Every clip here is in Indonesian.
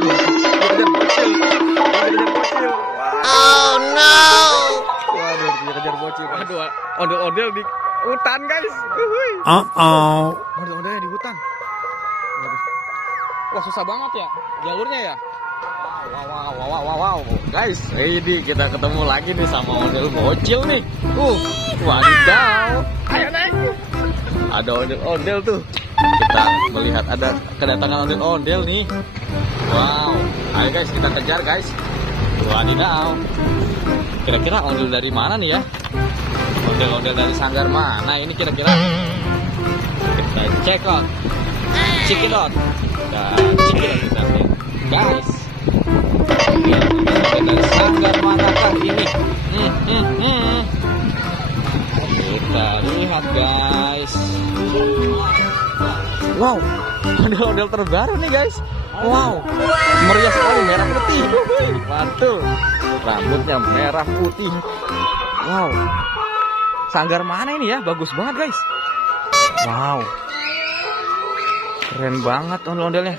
dikejar bocil. Dikejar bocil. Oh no. Waduh, dikejar bocil. Aduh, ondel-ondel di hutan, guys. Ondel-ondelnya di hutan. Waduh. Wah, susah banget ya jalurnya ya. Wow. Guys, ini kita ketemu lagi nih sama ondel bocil nih. Wadidaw. Ayo naik. Ada ondel-ondel tuh. Kita melihat ada kedatangan ondel-ondel nih. Wow. Ayo guys, kita kejar guys. Wadidaw. Kira-kira ondel dari mana nih ya? Ondel-ondel dari sanggar mana ini kira-kira? Kita check out. Check it out. Kita lihat. Guys. Dari sanggar manakah ini? Kita lihat guys. Wow, ondel-ondel terbaru nih guys. Wow, meriah sekali, merah putih. Mantul, rambutnya merah putih. Wow, sanggar mana ini ya? Bagus banget guys. Wow, keren banget ondel-ondelnya.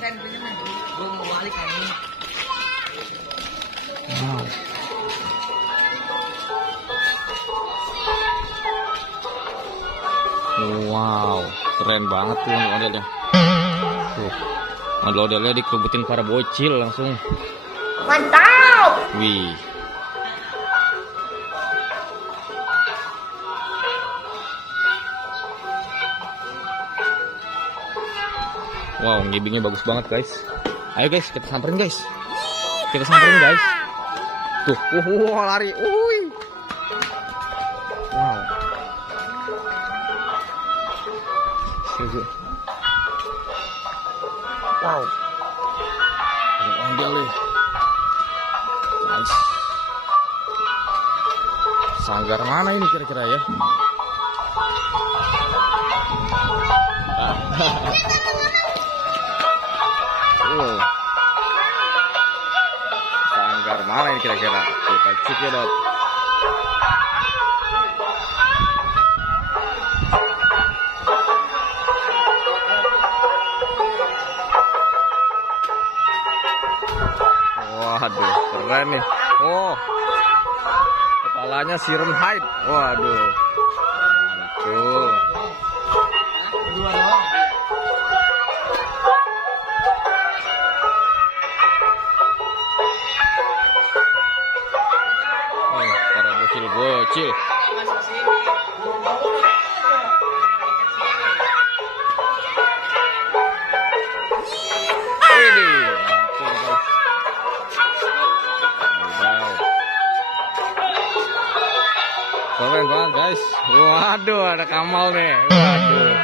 Wow, keren banget tuh ondel-ondelnya. Tuh, ondel-ondelnya dikebutin para bocil langsung. Mantap. Wih. Wow, ngibingnya bagus banget guys. Ayo guys, kita samperin guys. Kita samperin guys. Tuh, lari. Wow. Wow. Ondel nih. Nice. Sanggar mana ini kira-kira ya? Sanggar mana ini kira-kira? Kita cek ya dot. Waduh, keren nih. Oh, kepalanya Siren Hyde. Waduh, mantul. Para bocil-bocil. Keren banget guys. Waduh, ada Kamal nih. Waduh.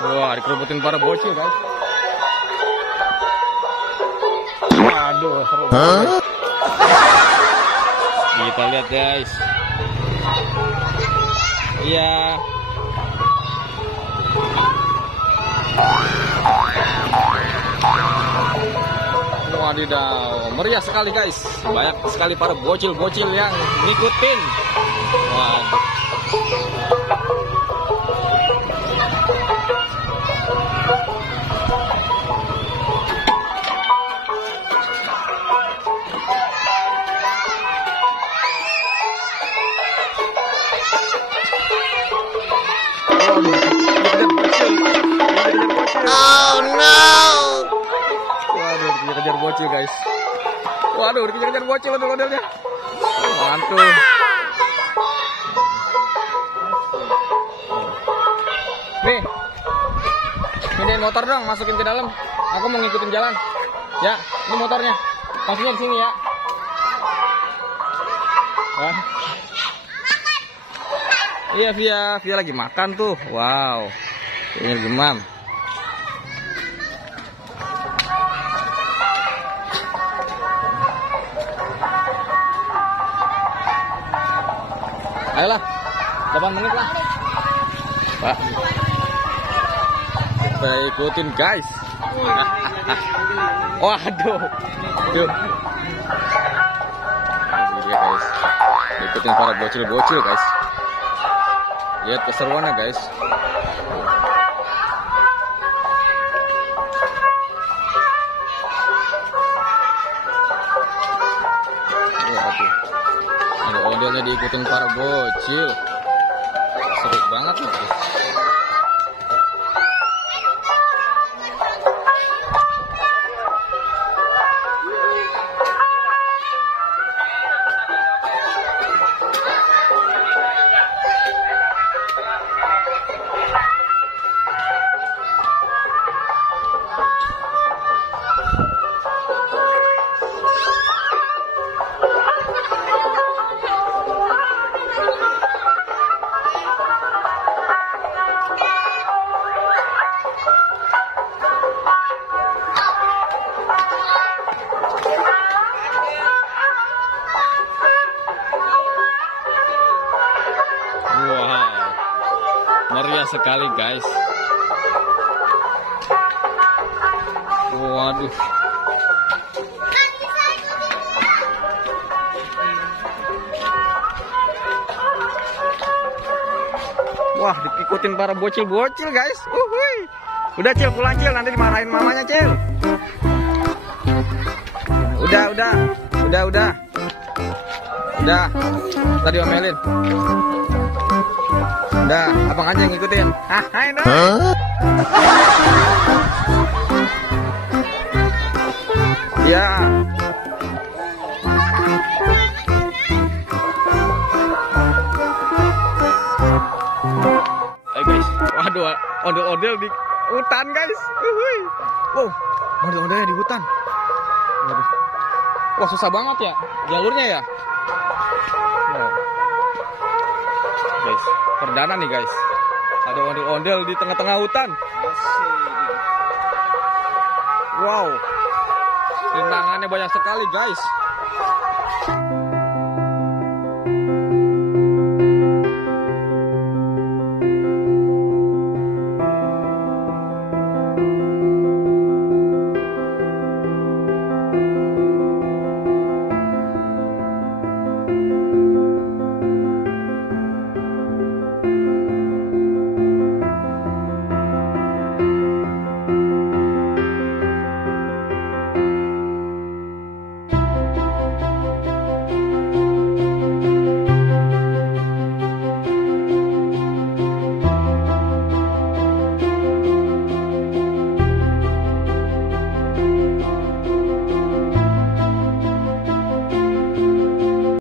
Wah, dikerubutin para bocil guys. Waduh, seru banget. Kita lihat guys. Iya. Wadidaw, meriah sekali guys. Banyak sekali para bocil-bocil yang ngikutin. Waduh. Oh no. Waduh, dikejar bocil guys. Waduh, dikejar bocil ondel-ondelnya. Mantul. Nih, pindahin motor dong, masukin ke dalam. Aku mau ngikutin jalan. Ya, ini motornya. Masukin di sini ya. Iya, Via lagi makan tuh. Wow, ini gemam. Ayolah, 8 menit lah, Pak. Kita ikutin guys. Waduh. Yuk. Ini dia guys. Ikutin para bocil-bocil guys. Lihat keseruannya guys. Waduh. Ada ondelnya diikutin para bocil. Seru banget nih guys. Meriah sekali guys. Waduh. Wah, diikutin para bocil-bocil guys. Udah Cil, pulang Cil, nanti dimarahin mamanya Cil. Udah. Tadi omelin. Udah, abang aja yang ngikutin. Hai dong. Ya. Ayo guys, waduh, ondel-ondel di hutan guys. Wow, ondel-ondelnya di hutan. Waduh. Wah, susah banget ya jalurnya ya. Wow. Guys, perdana nih guys. Ada ondel-ondel di tengah-tengah hutan. Wow. Rintangannya banyak sekali guys.